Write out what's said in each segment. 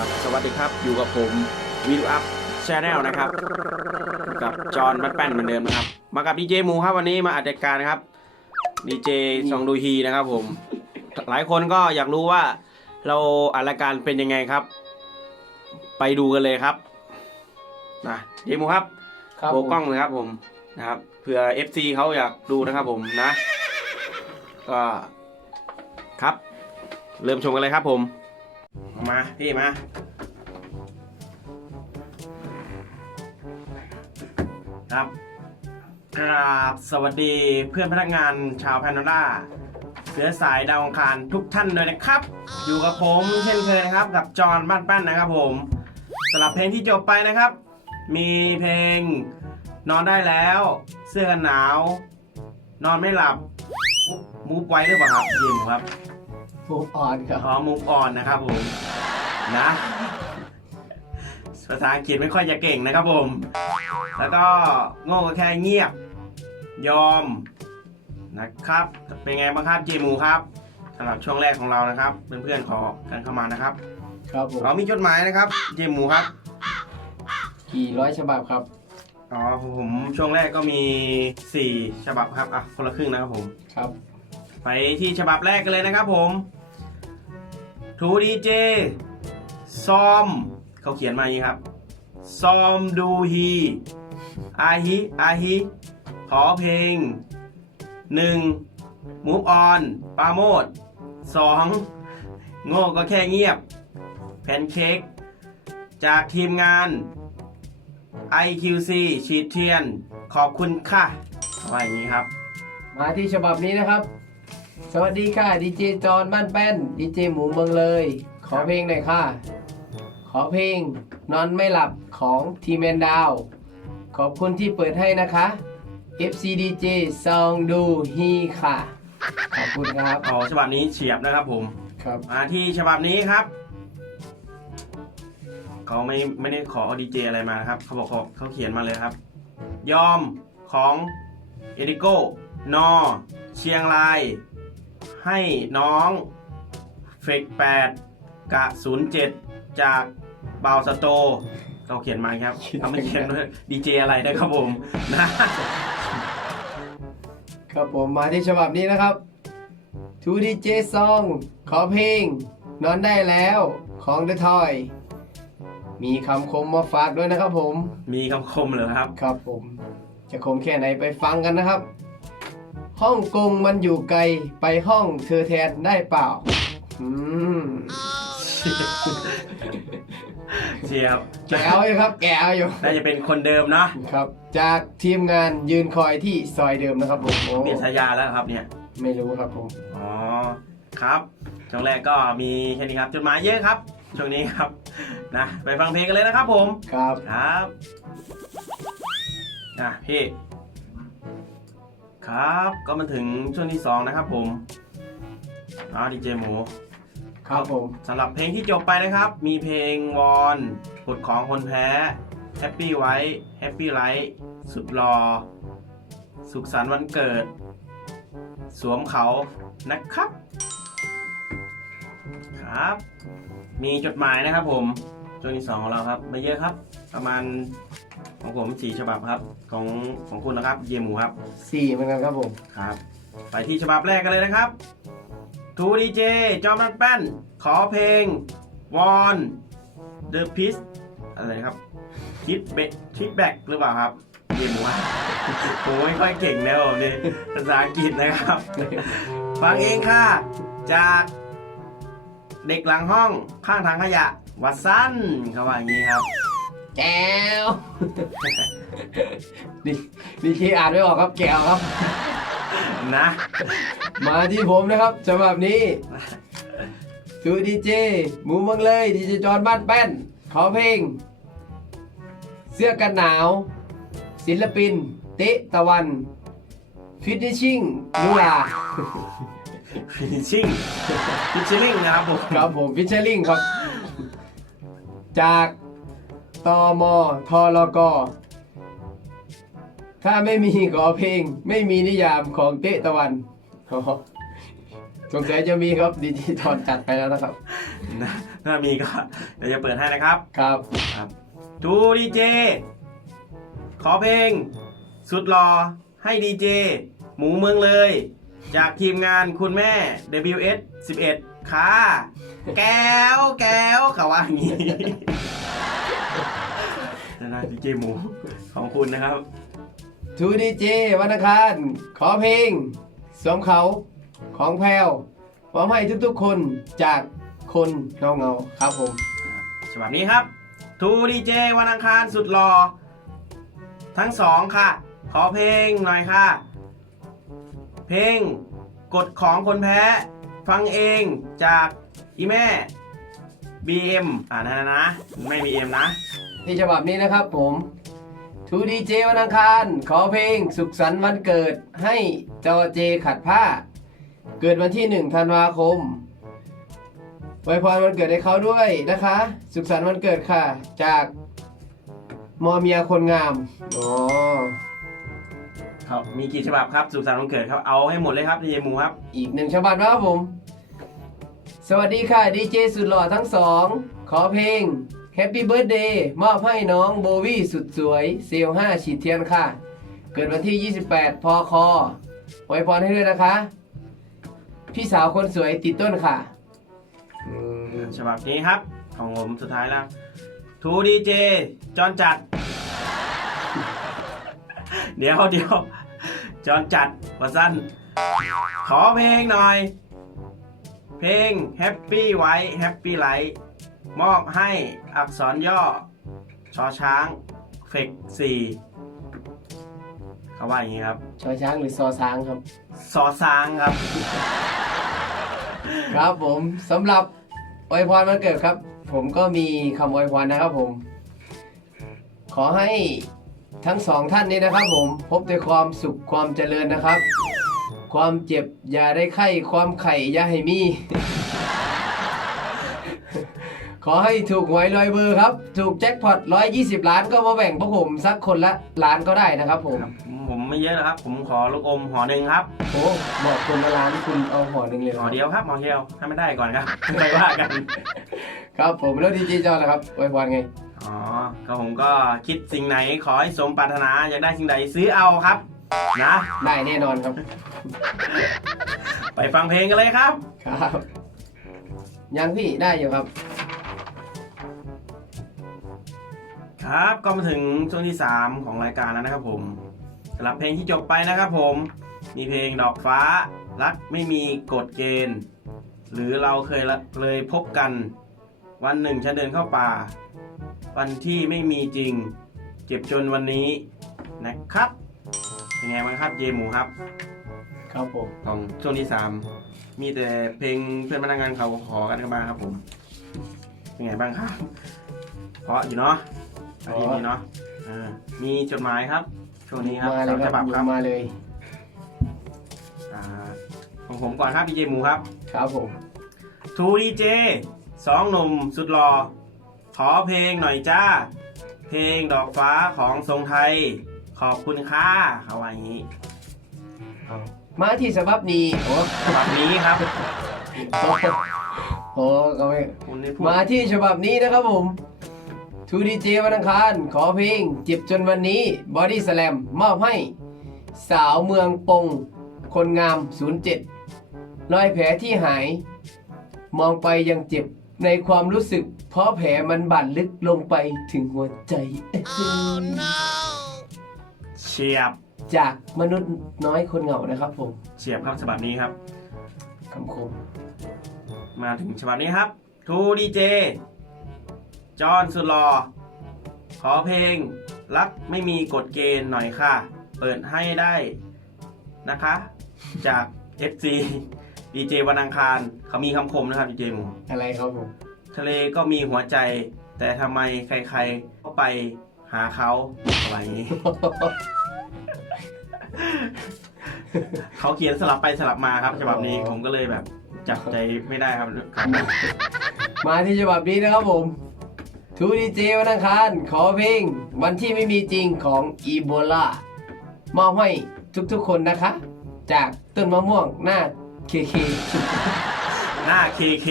ครับ สวัสดีครับอยู่กับผมวิวอัพชาแนลนะครับ กับจอห์นบัตแป้นเหมือนเดิมนะครับ มากับดีเจหมูครับวันนี้มาอัดรายการครับดีเจซองดูฮีนะครับผม หลายคนก็อยากรู้ว่าเราอัดรายการเป็นยังไงครับ ไปดูกันเลยครับนะดีเจหมูครับครับโบกล้องเลยครับผมนะครับเผื่อ FC เขาอยากดูนะครับผมนะ ก็ครับ เริ่มชมกันเลยครับผม มา พี่มา ครับกราบสวัสดีเพื่อนพนักงานชาวแพนโดร่าเสือสายดาวอังคารทุกท่านเลยนะครับ อยู่กับผมเช่นเคยนะครับ กับจอห์นบ้านปั้นนะครับผมสำหรับเพลงที่จบไปนะครับ มีเพลงนอนได้แล้ว เสื้อกันหนาว นอนไม่หลับมูฟไว้หรือเปล่าครับยิมครับ ฟูออนครับอ๋อมูฟออนนะครับผมนะภาษาอังกฤษไม่ค่อยจะเก่งนะครับผม แล้วก็โง่ก็แค่เงียบ ยอมนะครับ เป็นไงบ้างครับเจหมูครับสำหรับช่วงแรกของเรานะครับ เพื่อนๆขอกันเข้ามานะครับครับผมเรามีจดหมายนะครับ เจหมูครับ กี่ร้อยฉบับครับอ๋อผมช่วงแรกก็มี 4 ฉบับครับอะคนละครึ่งนะครับผมครับ ไปที่ฉบับแรกกันเลยนะครับผม ทูดีเจซอม เขาเขียนมาอย่างนี้ครับ ซอมดูฮีอาฮิอาฮิขอเพลง 1. Move on ปาโมด 2. โง่ก็แค่เงียบ แพนเค้กจากทีมงาน IQC ฉีดเทียน ขอบคุณค่ะว่าอย่างนี้ครับ มาที่ฉบับนี้นะครับ สวัสดีค่ะดีเจจอนบ้านแป้นดีเจหมูเมืองเลย ขอเพลงหน่อยค่ะ ขอเพลงนอนไม่หลับของทีแมนดาว ขอบคุณที่เปิดให้นะคะ FC DJ ซองดูฮีค่ะ ขอบคุณครับเอาฉบับนี้เฉียบนะครับผม ครับ มาที่ฉบับนี้ครับ เขาไม่ไม่ได้ขอดีเจอะไรมานะครับ เขาบอกเขาเขาเขียนมาเลยครับ ยอมของเอริโกนอ เชียงราย ให้น้องเฟกแปดกะศูนย์เจ็ดจากบาวสโตเขาเขียนมาครับเขาไม่เขียนด้วยดีเจอะไรนะครับผมนะครับผมมาที่ฉบับนี้นะครับทูดีเจซองขอเพลง นอนได้แล้วของ The Toy มีคำคมมาฝากด้วยนะครับผม มีคำคมเหรอครับ ครับผม จะคมแค่ไหนไปฟังกันนะครับ ห้องกงมันอยู่ไกลไปห้องเธอแทนได้เปล่า อืมเชียบแกวอยู่ครับ แกวอยู่ น่าจะเป็นคนเดิมเนาะครับ จากทีมงานยืนคอยที่ซอยเดิมนะครับผมโอ้เปลี่ยนฉายาแล้วครับเนี่ย ไม่รู้ครับผม อ๋อ ครับช่วงแรกก็มีแค่นี้ครับจดหมายเยอะครับ ช่วงนี้ครับ นะ ไปฟังเพลงกันเลยนะครับผม ครับ ครับ อะพี่ ครับ ก็มาถึงช่วงที่สองนะครับผมอ๋อดีเจหมูครับผมสำหรับเพลงที่จบไปนะครับ มีเพลงวอนกฎของคนแพ้แฮปปี้ไว้แฮปปี้ไลท์สุดรอ สุขสันต์วันเกิด สวมเขานะครับ ครับ มีจดหมายนะครับผมช่วงที่สองของเราครับไม่เยอะครับ ประมาณ ของผมสี่ฉบับครับ ของของคุณนะครับเยยหมูครับสี่เหมือนกันครับผม ครับ ไปที่ฉบับแรกกันเลยนะครับทูดีเจจอมรันแป้น ขอเพลงวอนเดอะพิสอะไรครับคิดเบคิดแบ็กหรือเปล่าครับเรียนว่าผมไม่ค่อยเก่งนะผมนี่ภาษาอังกฤษนะครับ ฟังเองค่ะ จากเด็กหลังห้องข้างทางขยะวัดสั้นเขาว่าอย่างนี้ครับ แก้วดีดีทีอ่านไม่ออกครับแก้วครับ นะ มาที่ผมนะครับฉบับนี้คือดีเจหมูเมังเลยดีเจจอนบ้านแป้น ขอเพลง เสื้อกันหนาว ศิลปิน เตะตะวันฟิตเนชิ่งลูลาฟิชชิ่งฟิชชิ่งนะครับผมครับผมฟิชเชอร์ลิงครับ จาก ตมทลก ถ้าไม่มีขอเพลง ไม่มีนิยามของเตะตะวันอ๋อสงสัยจะมีครับดีจีจอนจัดไปแล้วนะครับ นะถ้ามีก็เดี๋ยวจะเปิดให้นะครับครับ ทูดีเจ ขอเพลง สุดหล่อให้ดีเจ หมูเมืองเลย จากทีมงานคุณแม่ WS 11 ค่ะ แก้วแก้วเขาว่าอย่างนี้ นะนะดีเจหมูของคุณนะครับ ทูดีเจวันอังคารขอเพลงสวมเขาของแพลวมอบให้ทุกๆคนจากคนเงาเงาๆครับผม ฉบับนี้ครับทูดีเจวันอังคารสุดหล่อทั้งสองค่ะ ขอเพลงหน่อยค่ะ เพลงกฎของคนแพ้ ฟังเองจากอีแม่ BM อ่านะนะนะ ไม่มี M นะ ที่ฉบับนี้นะครับผมทูดีเจวันอังคาร ขอเพลงสุขสันต์วันเกิดให้จอเจขัดผ้า เกิดวันที่ 1 ธันวาคมไวยพรวันเกิดให้เขาด้วยนะคะ สุขสันต์วันเกิดค่ะ จากมอเมียคนงามอ๋อครับมีกี่ฉบับครับสุขสันต์วันเกิดครับเอาให้หมดเลยครับดีเจหมูครับ อีกหนึ่งฉบับนะครับผม สวัสดีค่ะดีเจสุดหล่อทั้งสอง ขอเพลง Happy Birthday มอบให้น้องโบวี่สุดสวย เซลล์5ฉีดเทียนค่ะ เกิดวันที่ 28 พคไวยพรให้ด้วยนะคะ พี่สาวคนสวยติดต้นค่ะอืมฉบับนี้ครับ ของผมสุดท้ายแล้วทูดีเจจอนจัด เดี๋ยวเดี๋ยวจอนจัดวาสั้นขอเพลงหน่อย เพลง Happy White Happy Light มอบให้อักษรย่อชอช้างเฟกสี่เขาว่าอย่างนี้ครับชอช้างหรือซอช้างครับ ซอซางครับ ครับผมสำหรับอวยพรวันเกิดครับ ผมก็มีคำอวยพรนะครับผม ขอให้ทั้งสองท่านนี้นะครับ ผมพบแต่ความสุขความเจริญนะครับ ความเจ็บอย่าได้ไข้ความไข่อย่าให้มี ขอให้ถูกหวยลอยเบอร์ครับ ถูกแจ็คพอต120 ล้านก็มาแบ่งพวกผมสักคนละล้านก็ได้นะครับผมผมไม่เยอะนะครับ ผมขอลูกอมห่อหนึ่งครับโอ้บอกคนละล้านคุณเอาห่อหนึ่งเลยหรห่อเดียวครับห่อเดียวให้มันได้ก่อนครับไม่ว่ากัน ครับผมแล้วดีเจจอนะครับอวยพรไง อ๋อก็ผมก็คิดสิ่งไหนขอให้สมปรารถนาอยากได้สิ่งใดซื้อเอาครับ นะ ได้แน่นอนครับ ไปฟังเพลงกันเลยครับ ครับ ยังพี่ได้อยู่ครับ ครับก็มาถึงช่วงที่ 3 ของรายการแล้วนะครับผมสำหรับเพลงที่จบไปนะครับผม มีเพลงดอกฟ้า รักไม่มีกฎเกณฑ์ หรือเราเคยละเลยพบกัน วันหนึ่งฉันเดินเข้าป่า วันที่ไม่มีจริง เจ็บจนวันนี้นะครับ เป็นไงบ้างครับเยหมูครับ ครับผมของช่วงที่สามมีแต่เพลงเพื่อนพนักงานเขาขอกันกันมาครับผม เป็นไงบ้างครับเพราะอยู่เนาะ อาทิตย์นี้เนาะอ่ามีจดหมายครับช่วงนี้ครับมาเลสายมคฉรับบับครับมาเลยอ่าของผมก่อนครับดีเจหมูครับ ครับผมทูดีเจสองหนุ่มสุดหล่อขอเพลงหน่อยจ้า เพลงดอกฟ้าของทรงไทย ขอบคุณค่ะเขาว่าอย่างนี้มาที่ฉบับนี้โอ้ฉบับนี้ครับโหก็ไม่คุณได้พูดมาที่ฉบับนี้นะครับผม ทูดีเจวันอังคาร ขอเพลงเจ็บจนวันนี้บอดี้สแลมมอบให้ สาวเมืองปง คนงาม 07 รอยแผลที่หาย มองไปยังเจ็บในความรู้สึก เพราะแผลมันบาดลึกลงไปถึงหัวใจเฉียบจากมนุษย์น้อยคนเหงานะครับผมเฉียบครับฉบับนี้ครับ คำคม มาถึงฉบับนี้ครับทูดีเจ จอห์นสุดหลอขอเพลง รักไม่มีกฎเกณฑ์หน่อยค่ะ เปิดให้ได้นะคะ จาก FC ดีเจวันอังคารเขามีคำคมนะครับดีเจหมูอะไรครับผมทะเลก็มีหัวใจ แต่ทำไมใครๆก็ไปหาเขาอะไรอย่างนี้ เขาเขียนสลับไปสลับมาครับฉบับนี้ผมก็เลยแบบ จับใจไม่ได้ครับ มาที่ฉบับนี้นะครับผม ทูดีเจวันอังคารขอเพลง วันที่ไม่มีจริงของอีโบลามอบให้ทุกๆคนนะคะ จากต้นมะม่วงหน้าเคเคหน้าเคเค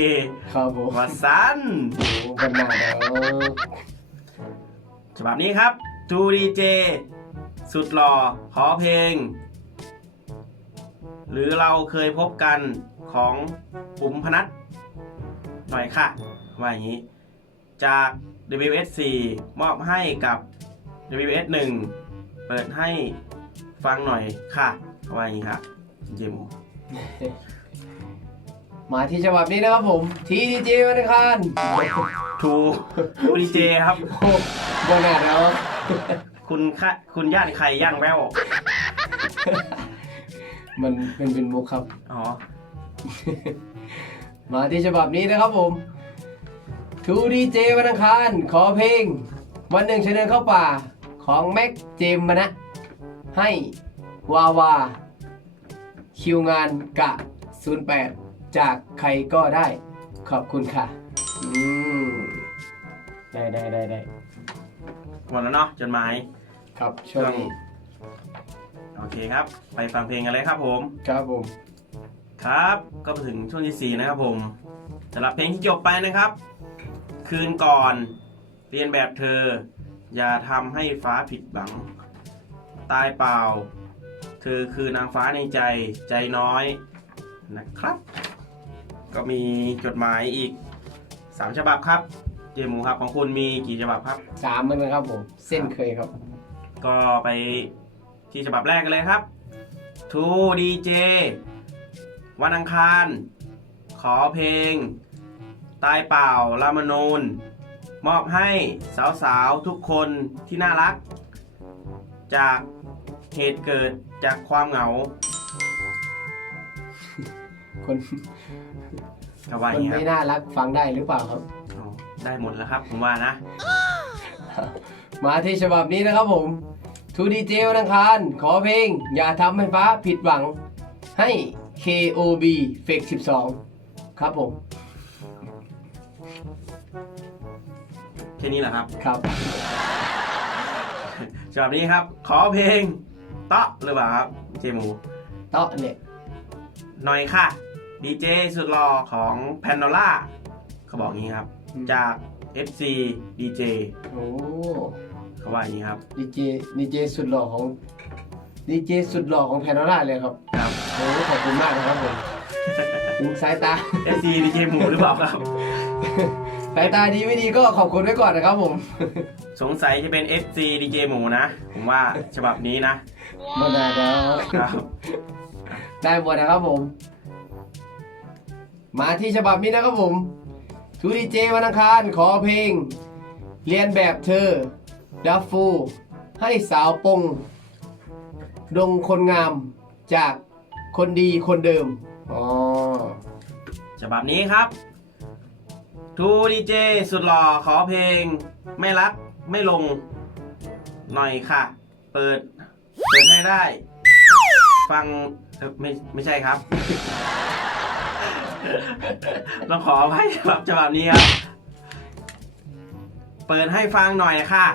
ครับผมวัดสันโอ้กันหนาแล้วฉบับนี้ครับ 2DJ สุดหล่อขอเพลง หรือเราเคยพบกันของปุ๋มพนัทหน่อยค่ะ ว่าอย่างนี้ จาก WS4 มอบให้กับ WS1 เปิดให้ฟังหน่อยค่ะว่าอย่างนี้ครับเจมูมาที่ฉบับนี้นะครับผม ทีดีเจวันอังคารทูทูดีเจครับโอ้กันหนาแล้วคุณคะคุณย่านใครย่านแววมันเป็นเป็นมุกครับ อ๋อ มาที่ฉบับนี้นะครับผม ทูดีเจวันอังคารขอเพลง วันหนึ่งฉันเดินเข้าป่าของแม็กเจมมานะ ให้วาวา คิวงานกะ 08 จากใครก็ได้ ขอบคุณค่ะ อืม ได้ได้ได้ได้หมดแล้วเนาะจดหมาย ครับช่วงนี้โอเคครับ ไปฟังเพลงกันเลยครับผม ครับผม ครับ ก็มาถึงช่วงที่ 4 นะครับผมสำหรับเพลงที่จบไปนะครับ คืนก่อน เรียนแบบเธอ อย่าทำให้ฟ้าผิดหวัง ตายเปล่า เธอคือนางฟ้าในใจใจน้อยนะครับ ก็มีจดหมายอีก 3 ฉบับครับ เจหมูครับของคุณมีกี่ฉบับครับ สามเหมือนกันครับผม เส้นเคยครับ ก็ไปที่ฉบับแรกกันเลยครับทูดีเจวันอังคาร ขอเพลง ตายเปล่าลามนูนมอบให้สาวๆ ทุกคนที่น่ารัก จากเหตุเกิดจากความเหงาคนก็ว่าคอนย่างนี้คไม่รับน่ารักฟังได้หรือเปล่าครับ อ๋อได้หมดแล้วครับผมว่านะ มาที่ฉบับนี้นะครับผมทูดีเจวันอังคาร ขอเพลง อย่าทำให้ฟ้าผิดหวังให้ KOB f a k e 12 ครับผม แค่นี้แหละครับ ครับ ฉบับนี้ครับ ขอเพลงเตาะหรือเปล่าครับ เจหมูเตาะเนี่ยหน่อยค่ะ ดีเจสุดหล่อของแพนโ o ล่าเขาบอกงี้ครับ จาก FC DJ โอ้เขาว่าอย่างนี้ครับ ดีเจดีเจสุดหล่อของดีเจสุดหล่อของแพนโนล่าเลยครับ ครับ โอ้ขอบคุณมากนะครับผมถึงสายตา FC DJ หมูหรือเปล่าครับ สายตาดีไม่ดีก็ขอบคุณไว้ก่อนนะครับผม สงสัยจะเป็น FC DJ หมูนะ ผมว่าฉบับนี้นะมาได้แล้ว ครับได้หมดนะครับผม มาที่ฉบับนี้นะครับผมทูดีเจวันอังคารขอเพลง เรียนแบบเธอ ดัฟฟู ให้สาวปง ดงคนงามจากคนดีคนเดิม อ๋อ ฉบับนี้ครับ ทูดีเจสุดหล่อขอเพลง ไม่รักไม่ลง หน่อยค่ะ เปิด เปิดให้ได้ ฟังไม่ไม่ใช่ครับ ต้องขออภัยฉบับฉบับนี้ครับ เปิดให้ฟังหน่อยค่ะ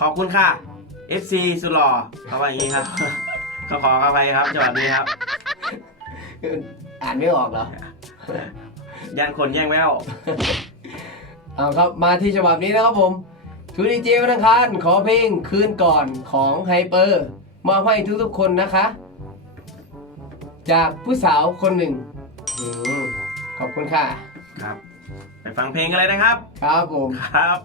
ขอบคุณค่ะ FC สุดหล่อเขาว่าอย่างนี้ครับก็ขออภัยครับฉบับนี้ครับ อ่านไม่ออกเหรอ ย่านคนแย่งแววเอาครับมาที่ฉบับนี้นะครับผมทูดีเจวันอังคารขอเพลงคืนก่อนของไฮเปอร์มอบให้ทุกๆคนนะคะ จากผู้สาวคนหนึ่งอืมขอบคุณค่ะ ครับ ไปฟังเพลงกันเลยนะครับ ครับผม ครับ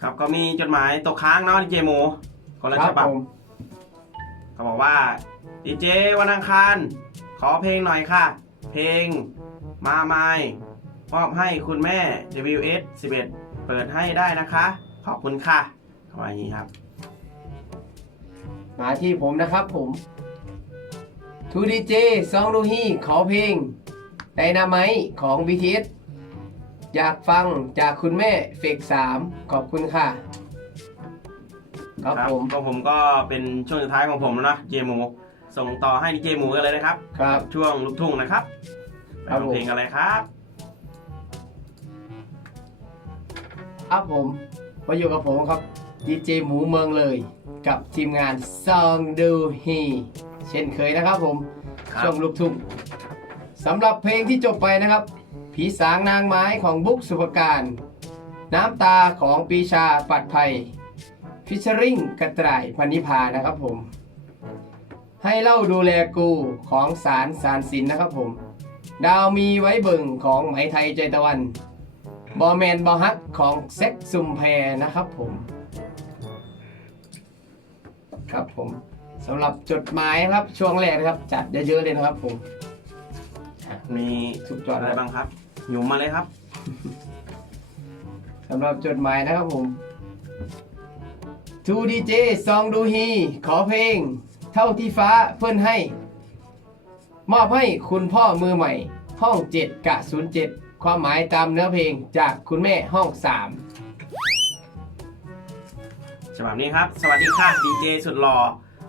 ครับก็มีจดหมายตกค้างเนาะดีเจหมูคนละคฉรับบับผม เขาบอกว่า ดีเจวันอังคาร ขอเพลงหน่อยค่ะ เพลงมาไมายมอบให้คุณแม่ WS 11 เปิดให้ได้นะคะ ขอบคุณค่ะเขาว่าอย่างนี้ครับ มาที่ผมนะครับผมทูดีเจซองดูฮีขอเพลงไดนาไมของ BTS อยากฟังจากคุณแม่เฟกสามขอบคุณค่ะ ครับผม ก็ผมก็เป็นช่วงสุดท้ายของผมแล้วนะเจหมู ส่งต่อให้ดีเจหมูกันเลยนะครับ ครับ ช่วงลูกทุ่งนะครับไปครับฟังผม เพลงอะไรครับ ครับผมมาอยู่กับผมครับดีเจหมูเมืองเลย กับทีมงานซองดูฮีเช่นเคยนะครับผม ครับ ช่วงลูกทุ่งสำหรับเพลงที่จบไปนะครับ ผีสางนางไม้ของบุ๊กสุภการ น้ำตาของปีชาปัดภัย ฟิชเชอริงกระต่ายพันนิพานะครับผม ให้เล่าดูแลกูของสารสารสินนะครับผม ดาวมีไว้เบิ่งของไหมไทยใจตะวันบอแมนบอฮักของเซ็กซุมแพรนะครับผม ครับผมสำหรับจดหมายครับช่วงแรกนะครับ จัดเยอะๆเลยนะครับผม มีสุดยอดอะไรเลยบ้างครับหยุมมาเลยครับสำหรับจดหมายนะครับผมทูดีเจซองดูฮีขอเพลง เท่าที่ฟ้าเพื่อนให้ มอบให้คุณพ่อมือใหม่ ห้อง 7 กะ 07 ความหมายตามเนื้อเพลงจากคุณแม่ห้อง ฉบับนี้ครับ สวัสดีค่ะดีเจสุดหล่อ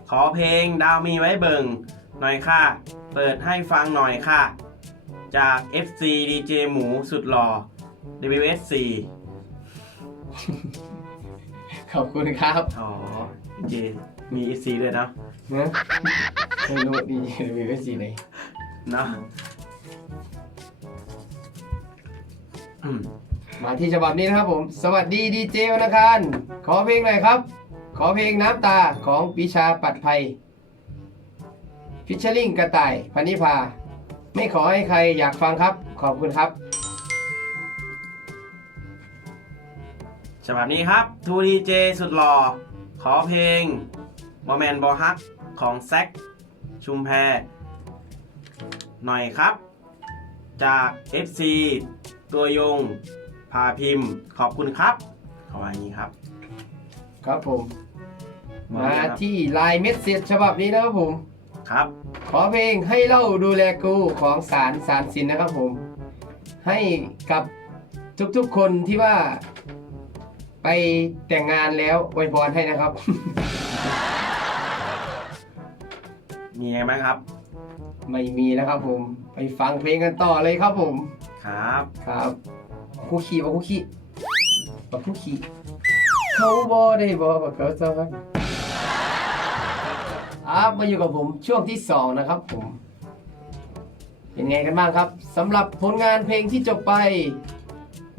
ขอเพลงดาวมีไว้เบิงหน่อยค่ะ เปิดให้ฟังหน่อยค่ะ จาก FC DJ หมูสุดหล่อ WSC 3 ขอบคุณครับ อ๋อ DJ มี FC เลยเนาะนะไม่รู้ดีมีไม่สีเลยเนาะอืมมาที่ฉบับนี้นะครับผม สวัสดีดีเจวันอังคารขอเพลงหน่อยครับ ขอเพลงน้ำตาของปิชาปัดภัยฟิชเชอร์ลิงกระต่ายพันนิพา ไม่ขอให้ใครอยากฟังครับ ขอบคุณครับ ฉบับนี้ครับ2 DJ สุดหล่อขอเพลงบ อแมนบอฮักของแซคชุมแพรหน่อยครับ จาก FC ตัวยงพาพิมพ์ ขอบคุณครับเขาว่าอย่างนี้ครับ ครับผม มามาเลยครับที่ลายเม็ดเสียดฉบับนี้นะครับผม ครับ ขอเพลงให้เล่าดูแลกูของสารสารสินนะครับผม ให้กับทุกๆคนที่ว่า ไปแต่งงานแล้วอวยพรให้นะครับ มีไงบ้างครับ ไม่มีแล้วครับผม ไปฟังเพลงกันต่อเลยครับผม ครับครับคุกคีบอกคุกคีบอกคุกคีเขาบอได้บอกว่าเขาจะว่าอะมาอยู่กับผมช่วงที่สองนะครับผม เป็นไงกันบ้างครับสำหรับผลงานเพลงที่จบไป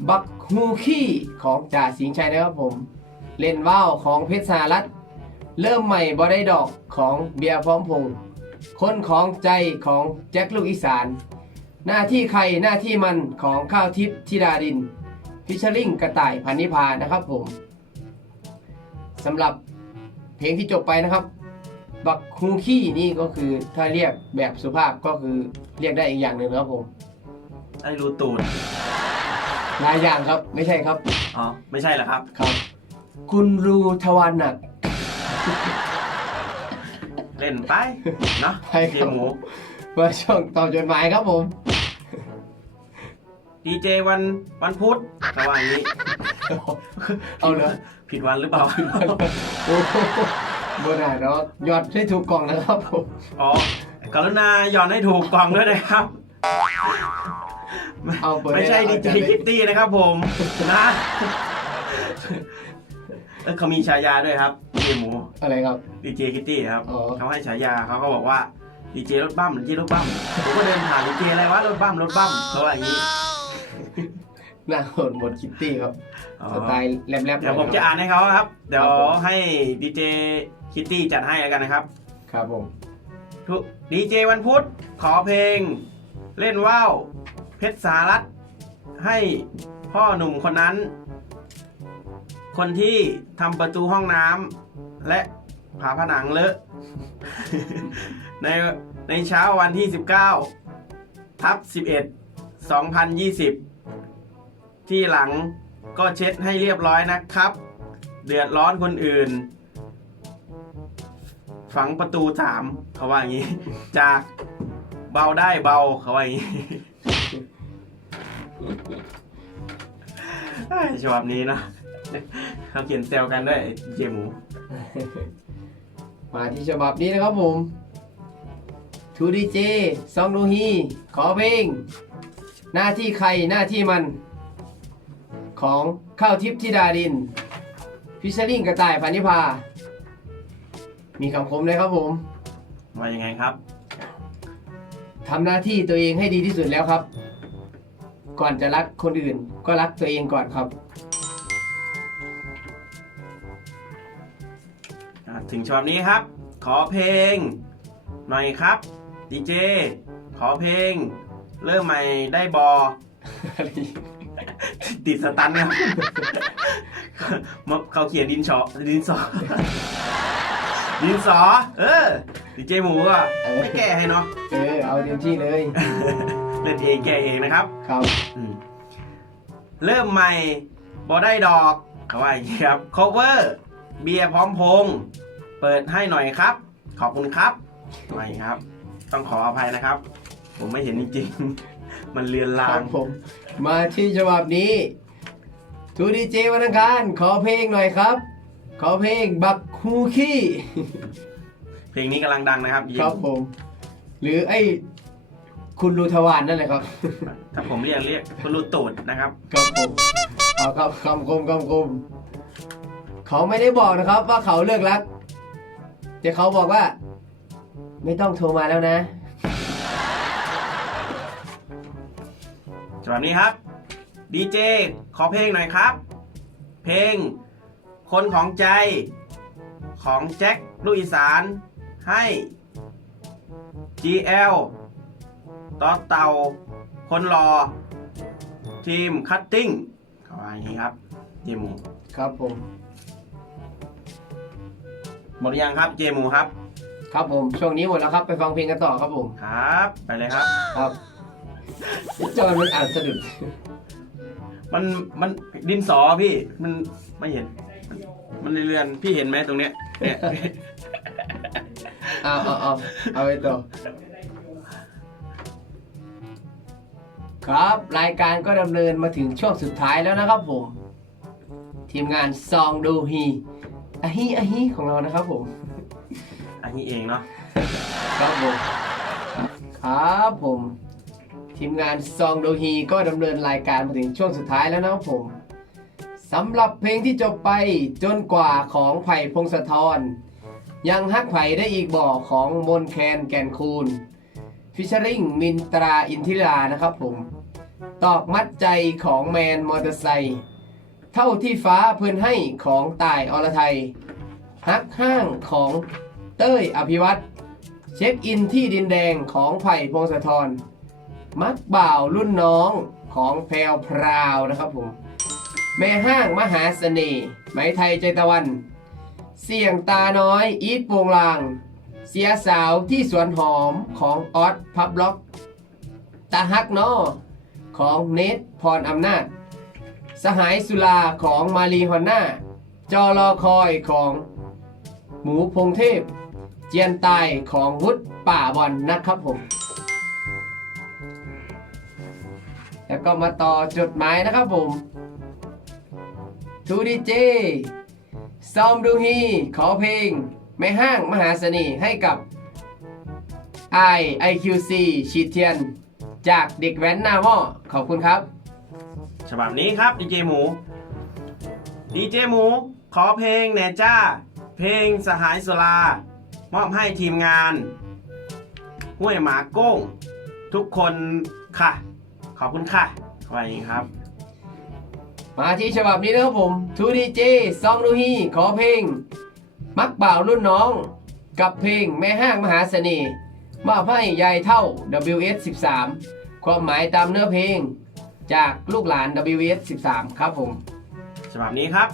บักฮูขี้ของจ่าสิงห์ชัยนะครับผม เล่นว่าวของเพชรสหรัฐเริ่มใหม่บอได้ดอกของเบียร์พร้อมพงษ์ คนของใจของแจ็คลูกอีสาน หน้าที่ใครหน้าที่มันของข้าวทิพย์ธิดาดินฟิชเชอร์ลิงกระต่ายพันนิพานะครับผมสำหรับเพลงที่จบไปนะครับบักฮูขี้นี่ก็คือถ้าเรียกแบบสุภาพก็คือเรียกได้อีกอย่างหนึ่งนะครับผมได้รู้ตูดหลายอย่างครับไม่ใช่ครับ อ๋อ ไม่ใช่เหรอครับ ครับ คุณรูทวารหนัก เล่นไปเนาะไปครับ เจหมูมาช่วงตอบจดหมายครับผมดีเจวันวันพุธเขาว่าอย่างนี้เอาเลยผิดวันหรือเปล่าโอ้โหบนหาเนาะยอดให้ถูกกล่องนะครับผมอ๋อกรุณาหย่อนให้ถูกกล่องด้วยนะครับ เอาเปิดไม่ใช่ให้ดีแล้วเจเอาคิตตี้นะครับผมนะ เออเขามีฉายาด้วยครับดีเจหมูอะไรครับ ดีเจคิตตี้ครับอ๋อ เขาให้ฉายาเขาก็บอกว่าดีเจรถบั้มดีเจรถบั้มผมก็เดินผ่านดีเจอะไรวะรถบั้มรถบั้มเขาว่าอย่างนี้หน้าโหดหมดคิตตี้ครับ อ๋อสไตล์แลบๆหเดี๋ยวน่ผอมจะอ่านให้เขาครับ เดี๋ยวครับผมให้ดีเจคิตตี้จัดให้แล้วกันนะครับ ครับผมดีเจวันพุธขอเพลง เล่นว่าวเพชรสารัตให้พ่อหนุ่มคนนั้น คนที่ทำประตูห้องน้ำและผาผนังเลอะ ในในเช้าวันที่ 19 ทับ 11 2020 ที่หลังก็เช็ดให้เรียบร้อยนะครับ เดือดร้อนคนอื่น ฝังประตูสามเขาว่าอย่างนี้ จากเบาได้เบาเขาว่าอย่างนี้ไอ้ฉบับนี้เนาะ เขาเขียนเซลกันด้วยไอ้เจหมู มาที่ฉบับนี้นะครับผมทูดีเจซองดูฮี ขอเพลง หน้าที่ใครหน้าที่มัน ของข้าวทิพย์ธิดาดินฟิชเชอริงกระต่ายพันธิพา มีคำคมเลยครับผม ว่ายังไงครับ ทำหน้าที่ตัวเองให้ดีที่สุดแล้วครับ ก่อนจะรักคนอื่นก็รักตัวเองก่อนครับ ถึงฉบับนี้ครับ ขอเพลงหน่อยครับดีเจขอเพลง เริ่มใหม่ได้บอ ติดสตันครับมาเขาเขียนดินชอดินสอ ดินสอ เออดีเจหมูก็ไม่แก้ให้เนาะเออเอาเต็มที่เลย เล่นเองแก้เองนะครับ ครับอืมเริ่มใหม่บอได้ดอกเขาว่าอย่างนี้ครับ cover เบียร์พร้อมพงษ์เปิดให้หน่อยครับ ขอบคุณครับไม่ครับ ต้องขออภัยนะครับ ผมไม่เห็นจริงๆ มันเลือนคลารัง บผม มาที่ฉบับนี้ทูดีเจวันอังคารขอเพลงหน่อยครับ ขอเพลงบักฮูคี้ เพลงนี้กำลังดังนะครับครับผม หรือไอ้คุณรูทวานนั่นแหละครับ ถ้าผมเรียกเรียกคุณรูตูดนะครับ ครับผมเอาครับคำคมคำคม เขาไม่ได้บอกนะครับว่าเขาเลิกรัก แต่เขาบอกว่า ไม่ต้องโทรมาแล้วนะ ฉบับนี้ครับดีเจขอเพลงหน่อยครับ เพลง คนของใจของแจ็คลูกอีสานให้ GL ต่อเต่า คนรอ ทีมคัตติ้งเขาว่าอย่างนี้ครับเจหมูครับผม หมดหรือยังครับเจหมูครับ ครับผม ช่วงนี้หมดแล้วครับ ไปฟังเพลงกันต่อครับผม ครับ ไปเลยครับ ครับจอยมันอ่านสะดุด มันมันดินสอพี่ มันไม่เห็นมันมันเรือนพี่เห็นไหมตรงเนี้ยเนี่ย เอาเอาเอาเอาไปต่อ ครับรายการก็ดำเนินมาถึงช่วงสุดท้ายแล้วนะครับผม ทีมงานซองดูฮี อะฮีอะฮีของเรานะครับผมอันนี้เองเนาะครับผมครับผม ทีมงานซองโดฮีก็ดำเนินรายการมาถึงช่วงสุดท้ายแล้วนะครับผมสำหรับเพลงที่จบไปจนกว่าของไผ่พงศธรยังฮักไผ่ได้อีกบ่อของมนแคนแก่นคูณฟิชเชอริงมินตราอินทิรานะครับผม ตอกมัดใจของแมนมอเตอร์ไซค์ เท่าที่ฟ้าเพื่อนให้ของตายอรไทยฮักห้างของเต้ยอภิวัตเช็คอินที่ดินแดงของไผ่พงศธรมักบ่าวรุ่นน้องของแพรวพราวนะครับผม แม่ห้างมหาเสน่ห์ไหมไทยใจตะวัน เสี่ยงตาน้อย อีทโปงลาง เสียสาวที่สวนหอมของออสพับล็อก ตาฮักนอของเนทพรอำนาจ สหายสุลาของมารีฮอนนาจอรอคอยของหมูพงเทพ เจียนตายของวุฒป่าบอลนะครับผม แล้วก็มาต่อจดหมายนะครับผมทูดีเจซอมดูฮีขอเพลงไม่ห้างมหาเสน่ห์ให้กับ i IQC ชีเทียน จากเด็กแว้นหน้าหม้อขอบคุณครับ ฉบับนี้ครับดีเจหมูดีเจหมู ขอเพลงแหนจ้า เพลงสหายสลามอบให้ทีมงานห้วยหมาโก้ง ทุกคนค่ะ ขอบคุณค่ะไว้ครับ มาที่ฉบับนี้นะครับผมทูดีเจซองดูฮีขอเพลง มักบ่าวรุ่นน้อง กับเพลงแม่ห้างมหาเสน่ห์มอบให้ยายเท่า WS 13 ความหมายตามเนื้อเพลง จากลูกหลาน WS 13 ครับผม ฉบับนี้ครับ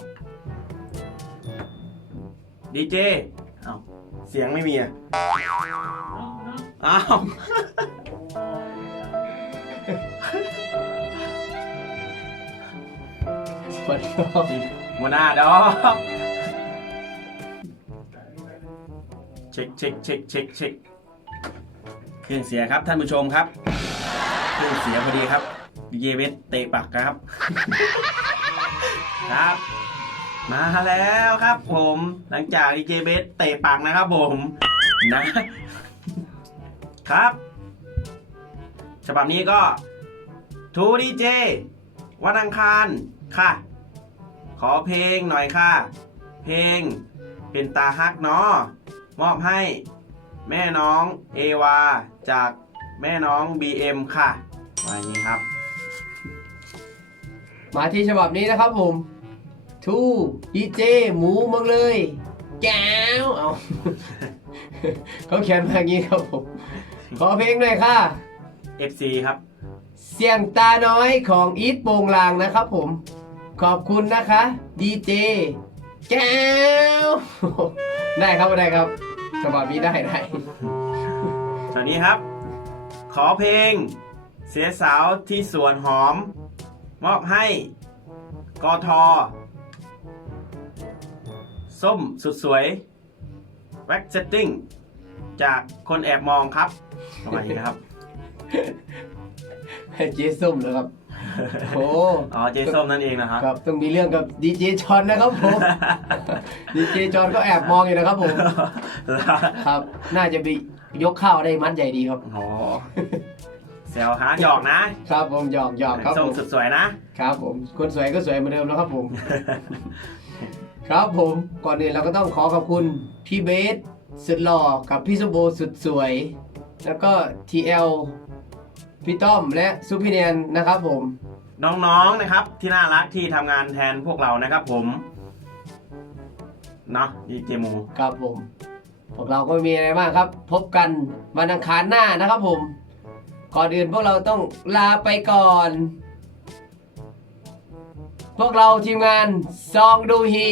ดีเจเอาเสียงไม่มีอะอ้าวปวดท้องหัวหน้าดอกเช็คเช็คเช็คเช็คเช็คเครื่องเสียครับท่านผู้ชมครับเครื่องเสียพอดีครับ ดีเจเวสเตะปักครับ ครับ มาแล้วครับผม หลังจากดีเจเบสเตะปากนะครับผมนะ ครับฉบับนี้ก็ทูดีเจวันอังคารค่ะ ขอเพลงหน่อยค่ะ เพลงเป็นตาฮักเนาะมอบให้แม่น้องเอวาจากแม่น้อง BM ค่ะมาอย่างนี้ครับ มาที่ฉบับนี้นะครับผม ทูดีเจหมูเมืองเลยแก้วเอาเขาเขียนมาอย่างนี้ครับผม ขอเพลงหน่อยค่ะ FC ครับ เสียงตาน้อยของอีทโปงลางนะครับผม ขอบคุณนะคะดีเจแก้ว ได้ครับได้ครับฉบับนี้ได้ได้ตอนนี้ครับ ขอเพลง เสียสาวที่สวนหอม มอบให้กอทอส้มสุดสวยแว็กเซตติ้งจากคนแอบมองครับประมาณนี้นะครับ เจส้มนะครับ โอ้อ๋อเจส้มนั่นเองนะครับ ครับต้องมีเรื่องกับดีเจจอนนะครับผม ดีเจจอนก็แอบมองอยู่นะครับผม ครับ น่าจะไปยกข้าวได้มัดใหญ่ดีครับโอ้ เซลฮะหยอกนะครับผมหยอกหยอกครับส้ผมม สุดสวยนะ ครับผมคนสวยก็สวยเหมือนเดิมแล้วครับผม ครับผมก่อนอื่นเราก็ต้องขอขอบคุณพี่เบสสุดหล่อกับพี่สมโบสุดสวย แล้วก็ TL พี่ต้อมและซุปเปอร์เนียนนะครับผม น้องๆนะครับ ที่น่ารักที่ทำงานแทนพวกเรานะครับผมเนาะดีเจหมูครับผม พวกเราก็ไม่มีอะไรมากครับ พบกันวันอังคารหน้านะครับผม ก่อนอื่นพวกเราต้องลาไปก่อน พวกเราทีมงานซองดูฮี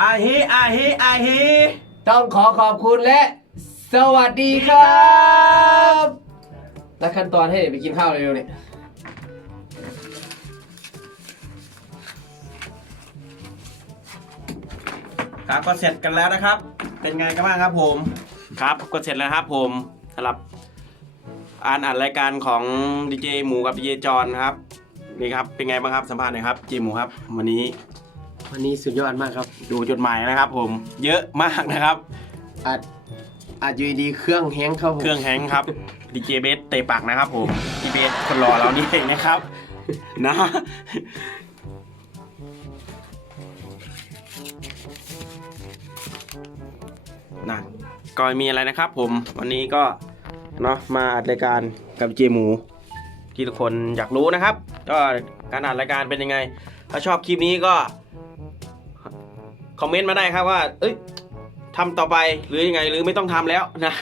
อาฮิอาฮิอาฮิต้องขอขอบคุณและ สวัสดีครับและขั้นตอนให้เด็กไปกินข้าวเร็วๆเนี่ยครับก็เสร็จกันแล้วนะครับ เป็นไงกันบ้างครับผม ครับก็เสร็จแล้วครับผมสำหรับ อ่านอ่านรายการของดีเจหมูกับดีเจจอนครับนี่ครับเป็นไงบ้างครับสัมภาษณ์หน่อยครับจีหมูครับ วันนี้วันนี้สุดยอดมากครับ ดูจดหมายนะครับ ผมเยอะมากนะครับอาจอาจอยู่ดีๆเครื่องแห้งครับผมเครื่องแฮงค์ครับดีเจเบสเตะปากนะครับ ผมดีเบสคนรอเรานี่เองนะครับ นะนะก็มีอะไรนะครับ ผมวันนี้ก็ เนาะมาอัดรายการกับเจหมู ที่ทุกคนอยากรู้นะครับ ก็การอัดรายการเป็นยังไง ถ้าชอบคลิปนี้ก็คอมเมนต์มาได้ครับว่า เอ้ยทำต่อไปหรือยังไงหรือไม่ต้องทำแล้วนะ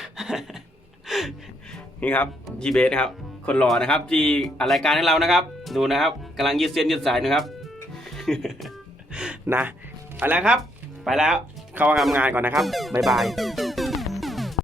นี่ครับจีเบสครับคนหล่อนะครับที่อัดรายการให้เรานะครับ ดูนะครับกำลังยืดเส้นยืดสายนะครับ นะไปแล้วครับ ไปแล้วเข้าทำงานก่อนนะครับบ๊ายบาย